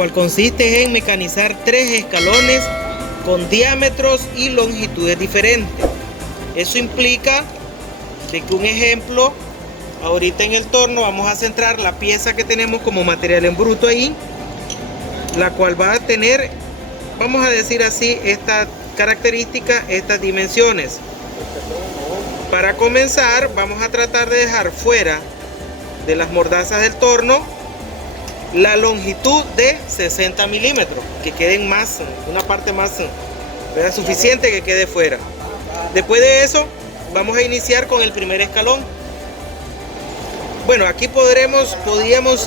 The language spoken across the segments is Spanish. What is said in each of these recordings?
cual consiste en mecanizar 3 escalones con diámetros y longitudes diferentes. Eso implica de que, un ejemplo, ahorita en el torno vamos a centrar la pieza que tenemos como material en bruto ahí, la cual va a tener, vamos a decir así, esta característica, estas dimensiones. Para comenzar, vamos a tratar de dejar fuera de las mordazas del torno la longitud de 60 milímetros, que queden más, una parte más, ¿verdad?, suficiente que quede fuera. Después de eso, vamos a iniciar con el primer escalón. Bueno, aquí podríamos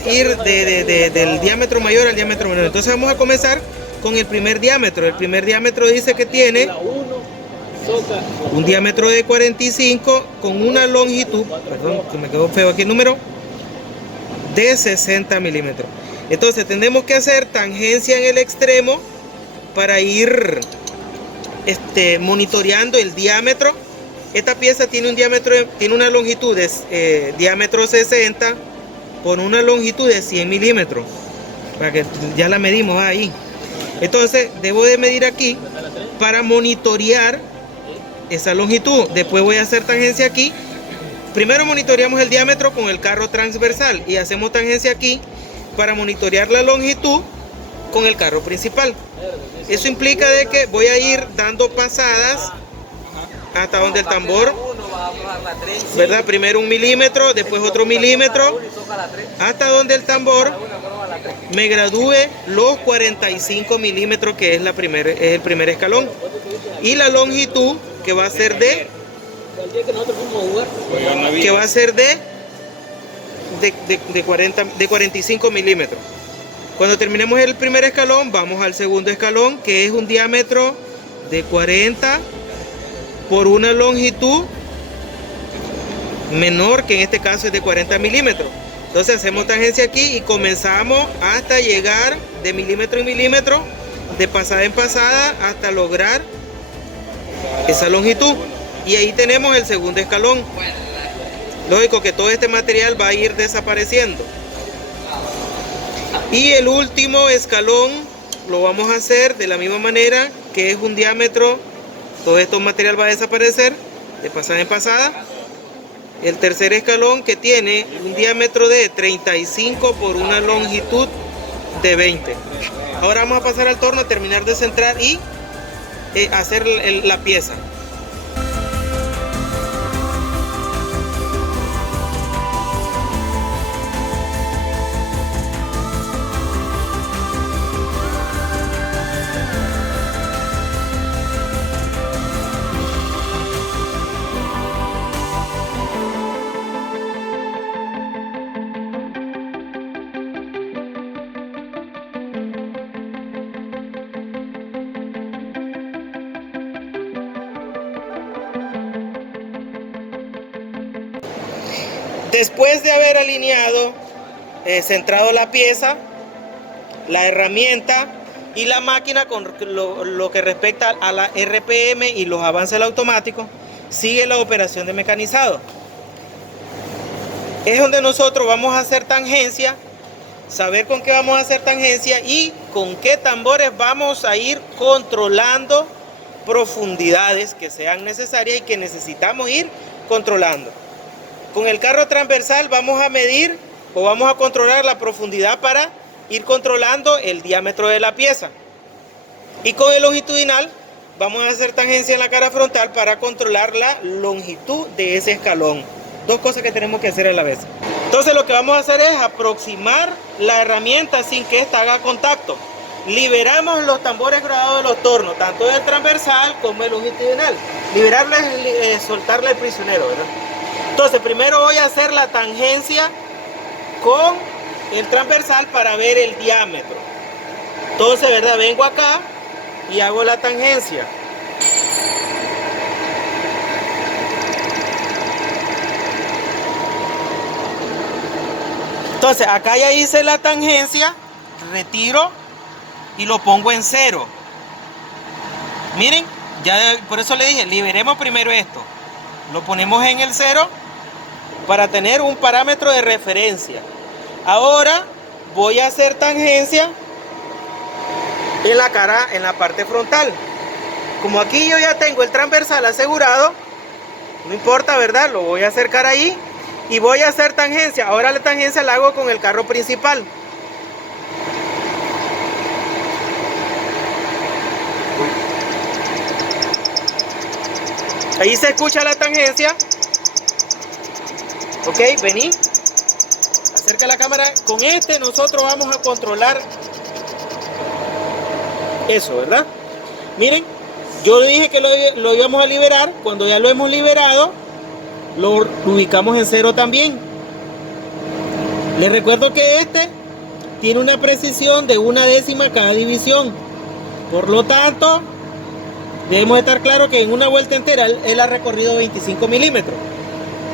ir del diámetro mayor al diámetro menor. Entonces vamos a comenzar con el primer diámetro. El primer diámetro dice que tiene un diámetro de 45 con una longitud, perdón, que me quedó feo aquí el número, de 60 milímetros. Entonces tenemos que hacer tangencia en el extremo para ir monitoreando el diámetro. Esta pieza tiene un diámetro, tiene una longitud de diámetro 60 por una longitud de 100 milímetros, para que ya la medimos ahí. Entonces debo de medir aquí para monitorear esa longitud. Después voy a hacer tangencia aquí. Primero monitoreamos el diámetro con el carro transversal y hacemos tangencia aquí para monitorear la longitud con el carro principal. Eso implica de que voy a ir dando pasadas hasta donde el tambor, ¿verdad? Primero 1 milímetro, después otro milímetro, hasta donde el tambor me gradúe los 45 milímetros, que es el primer escalón. Y la longitud, que va a ser de 45 milímetros. Cuando terminemos el primer escalón, vamos al segundo escalón, que es un diámetro de 40 por una longitud menor, que en este caso es de 40 milímetros. Entonces hacemos tangencia aquí y comenzamos hasta llegar de milímetro en milímetro, de pasada en pasada, hasta lograr esa longitud. Y ahí tenemos el segundo escalón. Lógico que todo este material va a ir desapareciendo. Y el último escalón lo vamos a hacer de la misma manera, que es un diámetro. Todo este material va a desaparecer de pasada en pasada. El tercer escalón, que tiene un diámetro de 35 por una longitud de 20. Ahora vamos a pasar al torno a terminar de centrar y hacer la pieza. Después de haber alineado, centrado la pieza, la herramienta y la máquina con lo que respecta a la RPM y los avances automáticos, sigue la operación de mecanizado. Es donde nosotros vamos a hacer tangencia, saber con qué vamos a hacer tangencia y con qué tambores vamos a ir controlando profundidades que sean necesarias y que necesitamos ir controlando. Con el carro transversal vamos a medir o vamos a controlar la profundidad para ir controlando el diámetro de la pieza. Y con el longitudinal vamos a hacer tangencia en la cara frontal para controlar la longitud de ese escalón. Dos cosas que tenemos que hacer a la vez. Entonces lo que vamos a hacer es aproximar la herramienta sin que ésta haga contacto. Liberamos los tambores graduados de los tornos, tanto del transversal como el longitudinal. Liberarlo es soltarle el prisionero, ¿verdad? Entonces primero voy a hacer la tangencia con el transversal para ver el diámetro. Entonces, ¿verdad?, vengo acá y hago la tangencia. Entonces acá ya hice la tangencia, retiro y lo pongo en 0. Miren, ya por eso le dije, liberemos primero esto. Lo ponemos en el 0 para tener un parámetro de referencia. Ahora voy a hacer tangencia en la cara, en la parte frontal. Como aquí yo ya tengo el transversal asegurado, no importa, ¿verdad? Lo voy a acercar ahí y voy a hacer tangencia. Ahora la tangencia la hago con el carro principal. Ahí se escucha la tangencia. Ok, vení. Acerca la cámara. Con este nosotros vamos a controlar eso, ¿verdad? Miren, yo dije que lo íbamos a liberar. Cuando ya lo hemos liberado, lo ubicamos en 0 también. Les recuerdo que este tiene una precisión de 1/10 cada división. Por lo tanto, debemos estar claros que en una vuelta entera él ha recorrido 25 milímetros.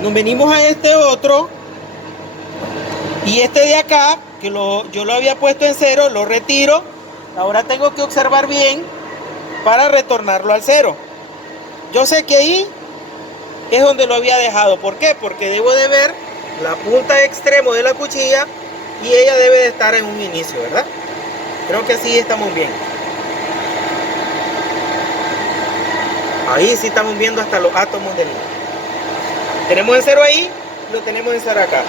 Nos venimos a este otro. Y este de acá, que yo lo había puesto en 0, lo retiro. Ahora tengo que observar bien para retornarlo al 0. Yo sé que ahí es donde lo había dejado. ¿Por qué? Porque debo de ver la punta extremo de la cuchilla y ella debe de estar en un inicio, ¿verdad? Creo que así estamos bien. Ahí sí estamos viendo hasta los átomos del hilo. Tenemos en 0 ahí, lo tenemos en 0 acá.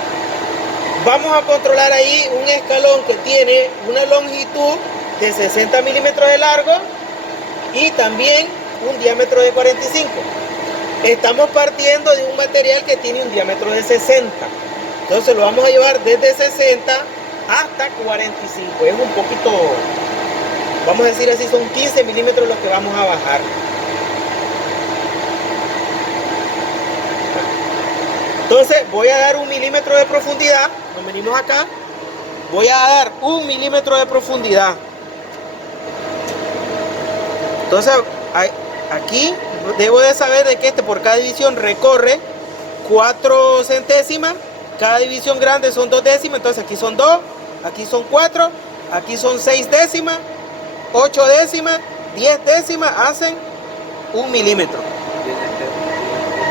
Vamos a controlar ahí un escalón que tiene una longitud de 60 milímetros de largo y también un diámetro de 45. Estamos partiendo de un material que tiene un diámetro de 60. Entonces lo vamos a llevar desde 60 hasta 45. Es un poquito, vamos a decir así, son 15 milímetros los que vamos a bajar. Entonces voy a dar 1 milímetro de profundidad. Nos venimos acá. Voy a dar 1 milímetro de profundidad. Entonces aquí debo de saber de que este por cada división recorre 4 centésimas. Cada división grande son 2 décimas. Entonces aquí son 2, aquí son 4, aquí son 6 décimas, 8 décimas, 10 décimas hacen 1 milímetro.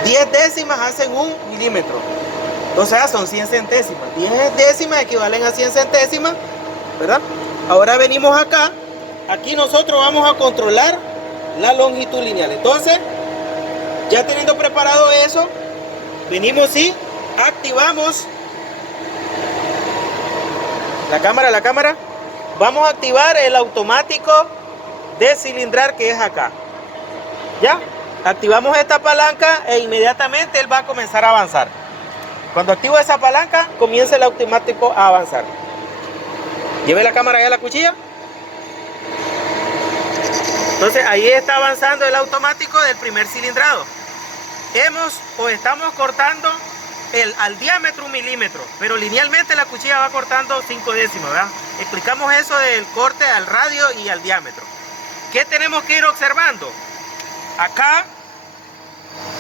10 décimas hacen 1 milímetro. O sea, son 100 centésimas. 10 décimas equivalen a 100 centésimas, ¿verdad? Ahora venimos acá. Aquí nosotros vamos a controlar la longitud lineal. Entonces, ya teniendo preparado eso, venimos y activamos la cámara. Vamos a activar el automático de cilindrar que es acá. ¿Ya? Activamos esta palanca e inmediatamente él va a comenzar a avanzar. Cuando activo esa palanca, comienza el automático a avanzar. Lleve la cámara allá a la cuchilla. Entonces ahí está avanzando el automático del primer cilindrado. Estamos cortando al diámetro 1 milímetro, pero linealmente la cuchilla va cortando 5 décimas, ¿verdad? Explicamos eso del corte al radio y al diámetro. ¿Qué tenemos que ir observando? Acá,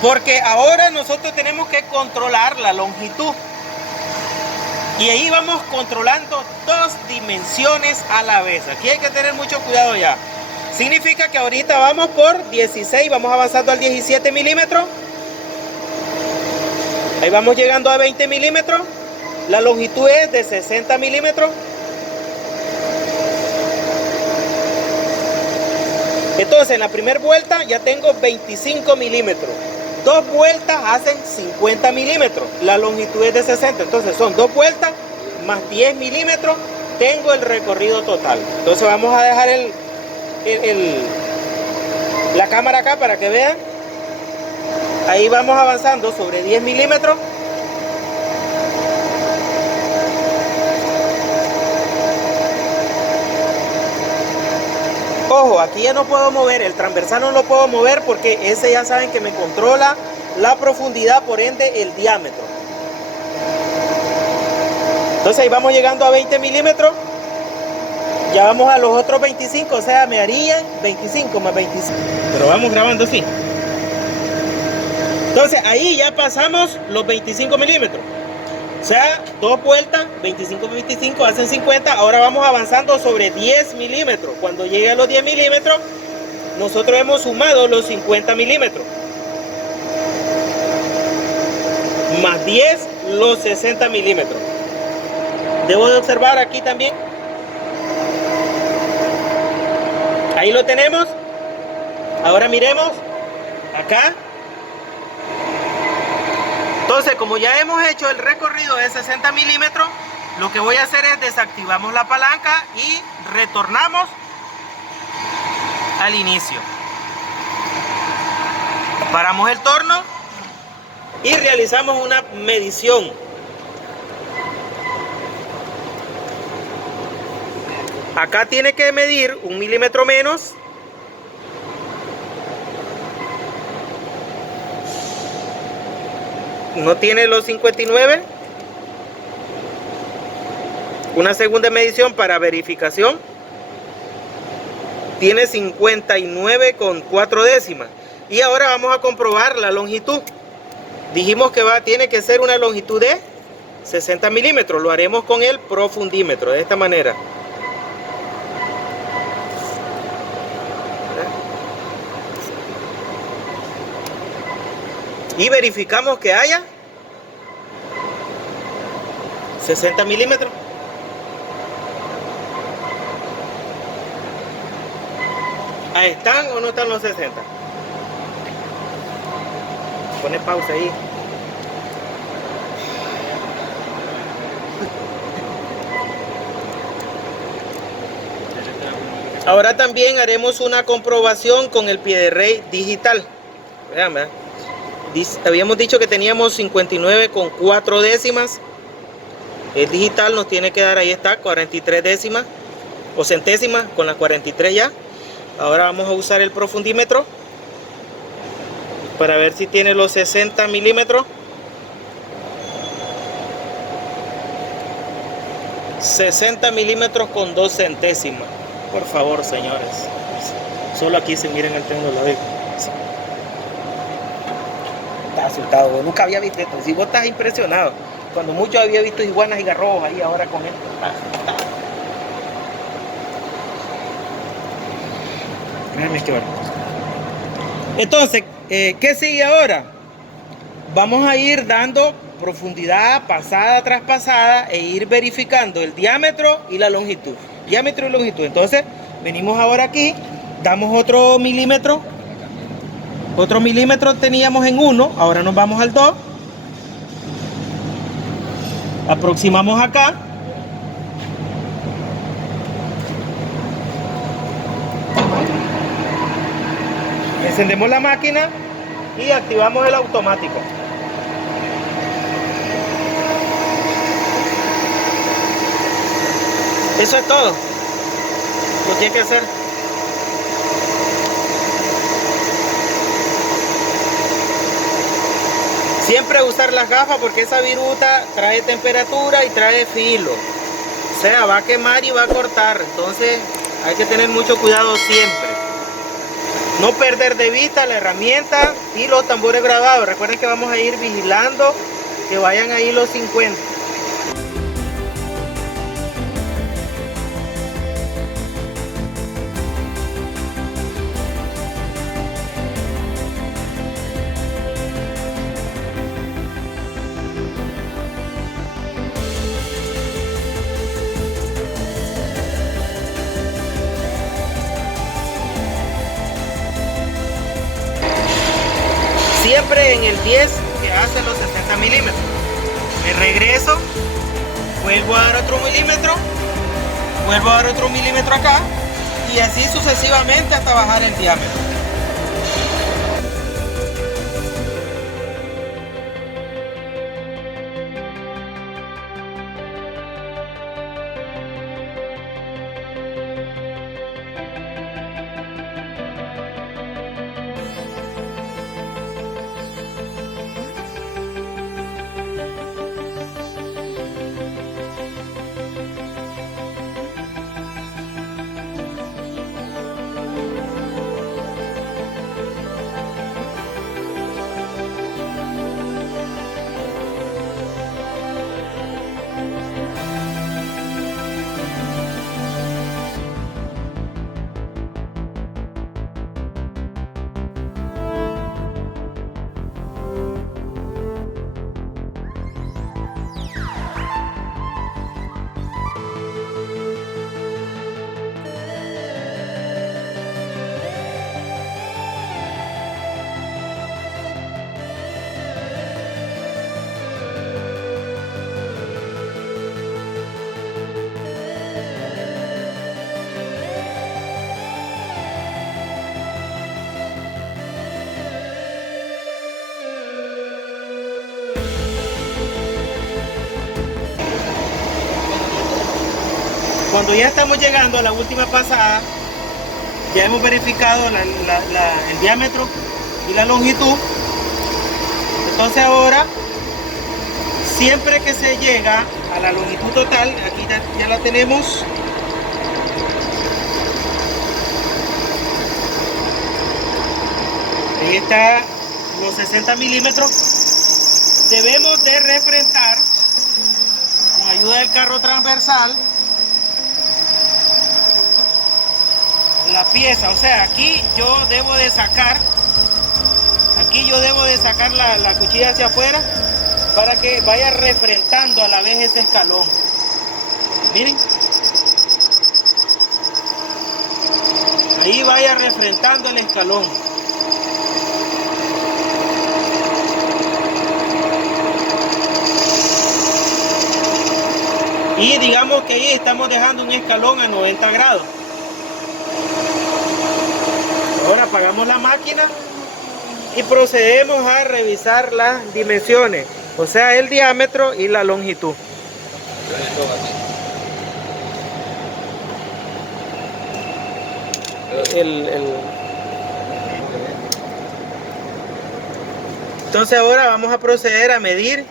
porque ahora nosotros tenemos que controlar la longitud. Y ahí vamos controlando 2 dimensiones a la vez. Aquí hay que tener mucho cuidado ya. Significa que ahorita vamos por 16, vamos avanzando al 17 milímetros. Ahí vamos llegando a 20 milímetros. La longitud es de 60 milímetros. Entonces en la primera vuelta ya tengo 25 milímetros. 2 vueltas hacen 50 milímetros. La longitud es de 60. Entonces son 2 vueltas más 10 milímetros. Tengo el recorrido total. Entonces vamos a dejar la cámara acá para que vean. Ahí vamos avanzando sobre 10 milímetros. Ojo, aquí ya no puedo mover, el transversal no lo puedo mover porque ese ya saben que me controla la profundidad, por ende el diámetro. Entonces ahí vamos llegando a 20 milímetros. Ya vamos a los otros 25, o sea, me harían 25 más 25. Pero vamos grabando así. Entonces ahí ya pasamos los 25 milímetros. O sea, 2 vueltas, 25 por 25 hacen 50. Ahora vamos avanzando sobre 10 milímetros. Cuando llegue a los 10 milímetros, nosotros hemos sumado los 50 milímetros. Más 10, los 60 milímetros. Debo de observar aquí también. Ahí lo tenemos. Ahora miremos acá. Entonces, como ya hemos hecho el recorrido de 60 milímetros, lo que voy a hacer es desactivamos la palanca y retornamos al inicio. Paramos el torno y realizamos una medición. Acá tiene que medir 1 milímetro menos. No tiene los 59. Una segunda medición para verificación. Tiene 59,4 décimas. Y ahora vamos a comprobar la longitud. Dijimos que tiene que ser una longitud de 60 milímetros. Lo haremos con el profundímetro, de esta manera. Y verificamos que haya 60 milímetros. Ahí están o no están los 60. Pone pausa ahí. Ahora también haremos una comprobación con el pie de rey digital. Vean. Habíamos dicho que teníamos 59,4 décimas. El digital nos tiene que dar, ahí está, 43 décimas o centésimas, con las 43 ya. Ahora vamos a usar el profundímetro para ver si tiene los 60 milímetros. 60 milímetros con 2 centésimas. Por favor, señores. Solo aquí se miren el triángulo. Está asustado, nunca había visto esto. Si vos estás impresionado, cuando mucho había visto iguanas y garrobos ahí, ahora con esto está asustado. Déjame que ver. Entonces, ¿qué sigue ahora? Vamos a ir dando profundidad pasada tras pasada e ir verificando el diámetro y la longitud. Diámetro y longitud. Entonces, venimos ahora aquí, damos otro milímetro. Otro milímetro teníamos en 1, ahora nos vamos al 2. Aproximamos acá. Encendemos la máquina y activamos el automático. Eso es todo lo que hay que hacer. Siempre usar las gafas porque esa viruta trae temperatura y trae filo. O sea, va a quemar y va a cortar. Entonces hay que tener mucho cuidado siempre. No perder de vista la herramienta y los tambores grabados. Recuerden que vamos a ir vigilando que vayan ahí los 50. Siempre en el 10 que hace los 60 milímetros. Me regreso, vuelvo a dar otro milímetro, vuelvo a dar otro milímetro acá y así sucesivamente hasta bajar el diámetro. cuando ya estamos llegando a la última pasada, ya hemos verificado el diámetro y la longitud. Entonces ahora, siempre que se llega a la longitud total, aquí ya la tenemos. Ahí está los 60 milímetros. Debemos de refrentar con ayuda del carro transversal la pieza. O sea, aquí yo debo de sacar la cuchilla hacia afuera para que vaya refrentando a la vez ese escalón. Miren, ahí vaya refrentando el escalón. Y digamos que ahí estamos dejando un escalón a 90 grados. Ahora apagamos la máquina y procedemos a revisar las dimensiones, o sea, el diámetro y la longitud. Entonces ahora vamos a proceder a medir.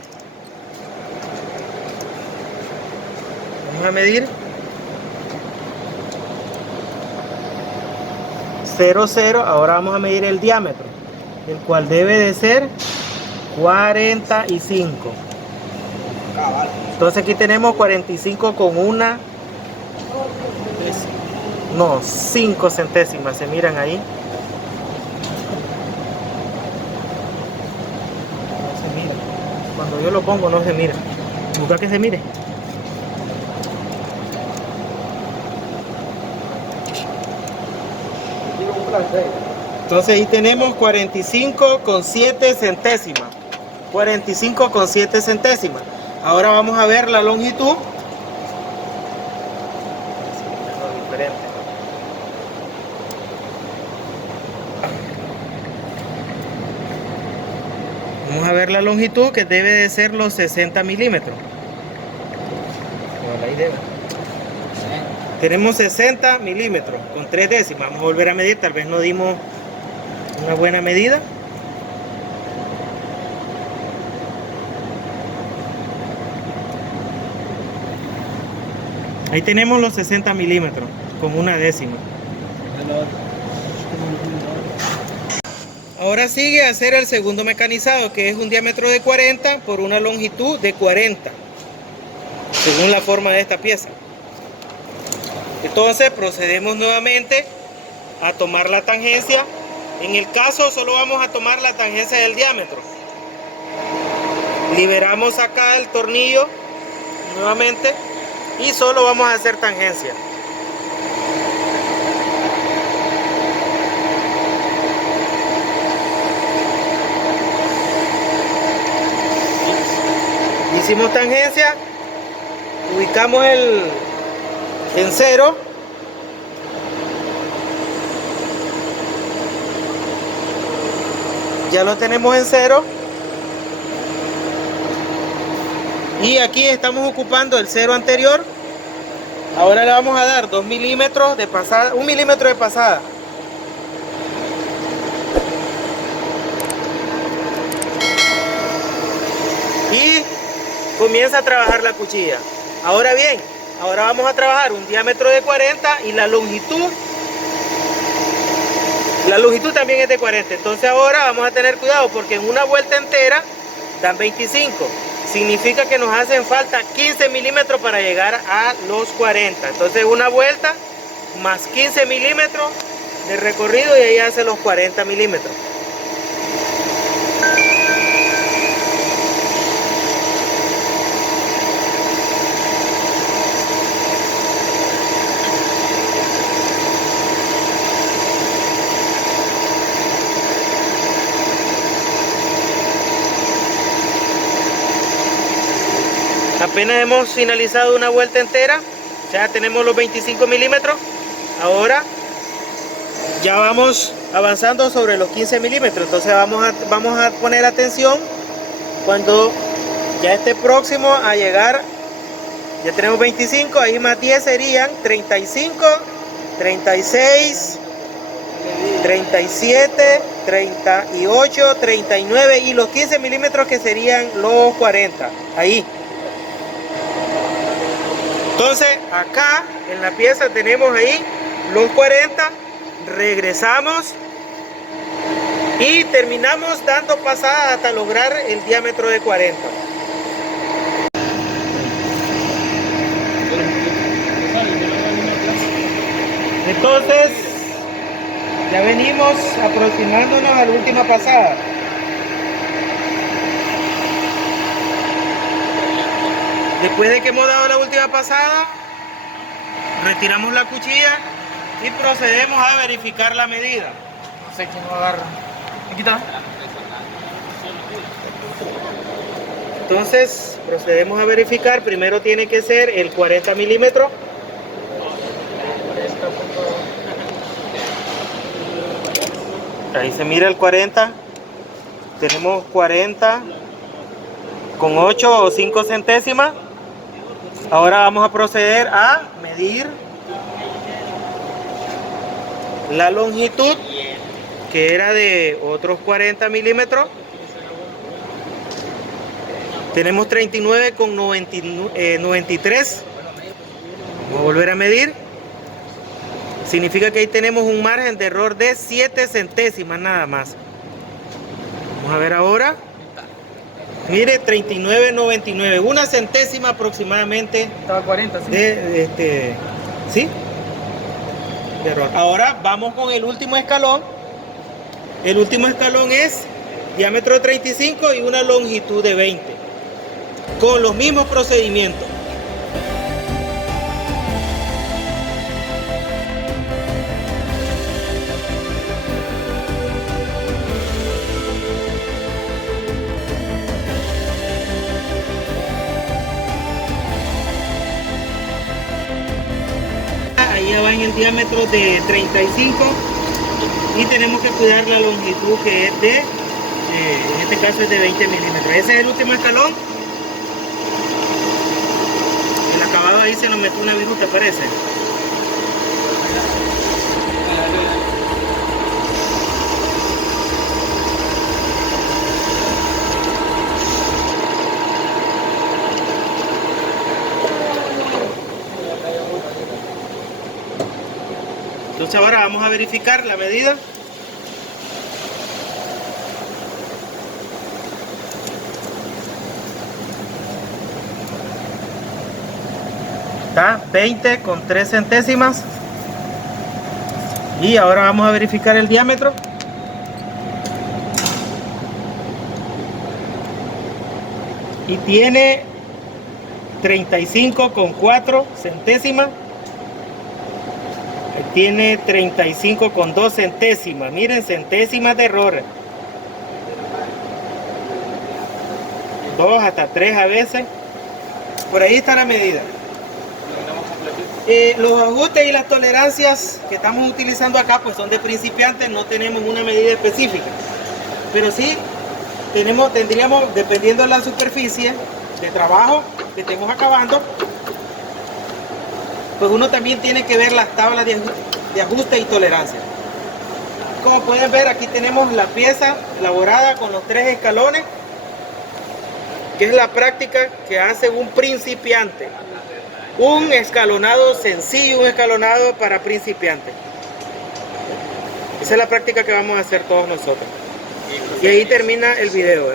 Vamos a medir 0,0. Ahora vamos a medir el diámetro, el cual debe de ser 45. Entonces aquí tenemos 45 con 5 centésimas, se miran ahí. No se mira. Cuando yo lo pongo no se mira. Busca que se mire. Entonces ahí tenemos 45,7 centésimas. 45,7 centésimas. Ahora vamos a ver la longitud. Vamos a ver la longitud, que debe de ser los 60 milímetros. Tenemos 60 milímetros con 3 décimas. Vamos a volver a medir, tal vez no dimos una buena medida. Ahí tenemos los 60 milímetros con 1 décima. Ahora sigue a hacer el segundo mecanizado, que es un diámetro de 40 por una longitud de 40, según la forma de esta pieza. Entonces procedemos nuevamente a tomar la tangencia. En el caso solo vamos a tomar la tangencia del diámetro. Liberamos acá el tornillo nuevamente y solo vamos a hacer tangencia. Hicimos tangencia, ubicamos en 0. Ya lo tenemos en 0. Y aquí estamos ocupando el 0 anterior. Ahora le vamos a dar 2 milímetros de pasada, 1 milímetro de pasada. Y comienza a trabajar la cuchilla. Ahora bien, ahora vamos a trabajar un diámetro de 40 y la longitud también es de 40. Entonces ahora vamos a tener cuidado porque en una vuelta entera dan 25. Significa que nos hacen falta 15 milímetros para llegar a los 40. Entonces una vuelta más 15 milímetros de recorrido y ahí hace los 40 milímetros. Apenas hemos finalizado una vuelta entera, ya tenemos los 25 milímetros. Ahora ya vamos avanzando sobre los 15 milímetros. Entonces vamos a poner atención cuando ya esté próximo a llegar Ya tenemos 25, ahí más 10 serían 35, 36, 37, 38, 39 y los 15 milímetros que serían los 40. Ahí. Entonces, acá en la pieza tenemos ahí los 40. Regresamos y terminamos dando pasada hasta lograr el diámetro de 40. Entonces, ya venimos aproximándonos a la última pasada. Después de que hemos dado la última pasada, retiramos la cuchilla y procedemos a verificar la medida. No sé quién lo agarra. Aquí está. Entonces, procedemos a verificar. Primero tiene que ser el 40 milímetros. Ahí se mira el 40. Tenemos 40 con 8 o 5 centésimas. Ahora vamos a proceder a medir la longitud, que era de otros 40 milímetros. Tenemos 39 con 93. Vamos a volver a medir. Significa que ahí tenemos un margen de error de 7 centésimas nada más. Vamos a ver ahora. Mire, 39.99, una centésima aproximadamente. Estaba 40, sí. ¿Sí? De error. Ahora vamos con el último escalón. El último escalón es diámetro de 35 y una longitud de 20. Con los mismos procedimientos. Ahí ya va en el diámetro de 35 y tenemos que cuidar la longitud que es de, en este caso es de 20 milímetros. Ese es el último escalón. El acabado ahí se nos metió una viruta, parece. Entonces ahora vamos a verificar la medida. Está 20 con 3 centésimas. Y ahora vamos a verificar el diámetro. Y tiene 35 con 4 centésimas. Tiene 35 con 2 centésimas. Miren, centésimas de error. 2 hasta 3 a veces. Por ahí está la medida. Los ajustes y las tolerancias que estamos utilizando acá pues son de principiantes, no tenemos una medida específica. Pero sí tendríamos, dependiendo de la superficie de trabajo que estemos acabando, pues uno también tiene que ver las tablas de ajuste y tolerancia. Como pueden ver, aquí tenemos la pieza elaborada con los 3 escalones, que es la práctica que hace un principiante. Un escalonado sencillo, un escalonado para principiantes. Esa es la práctica que vamos a hacer todos nosotros. Y ahí termina el video.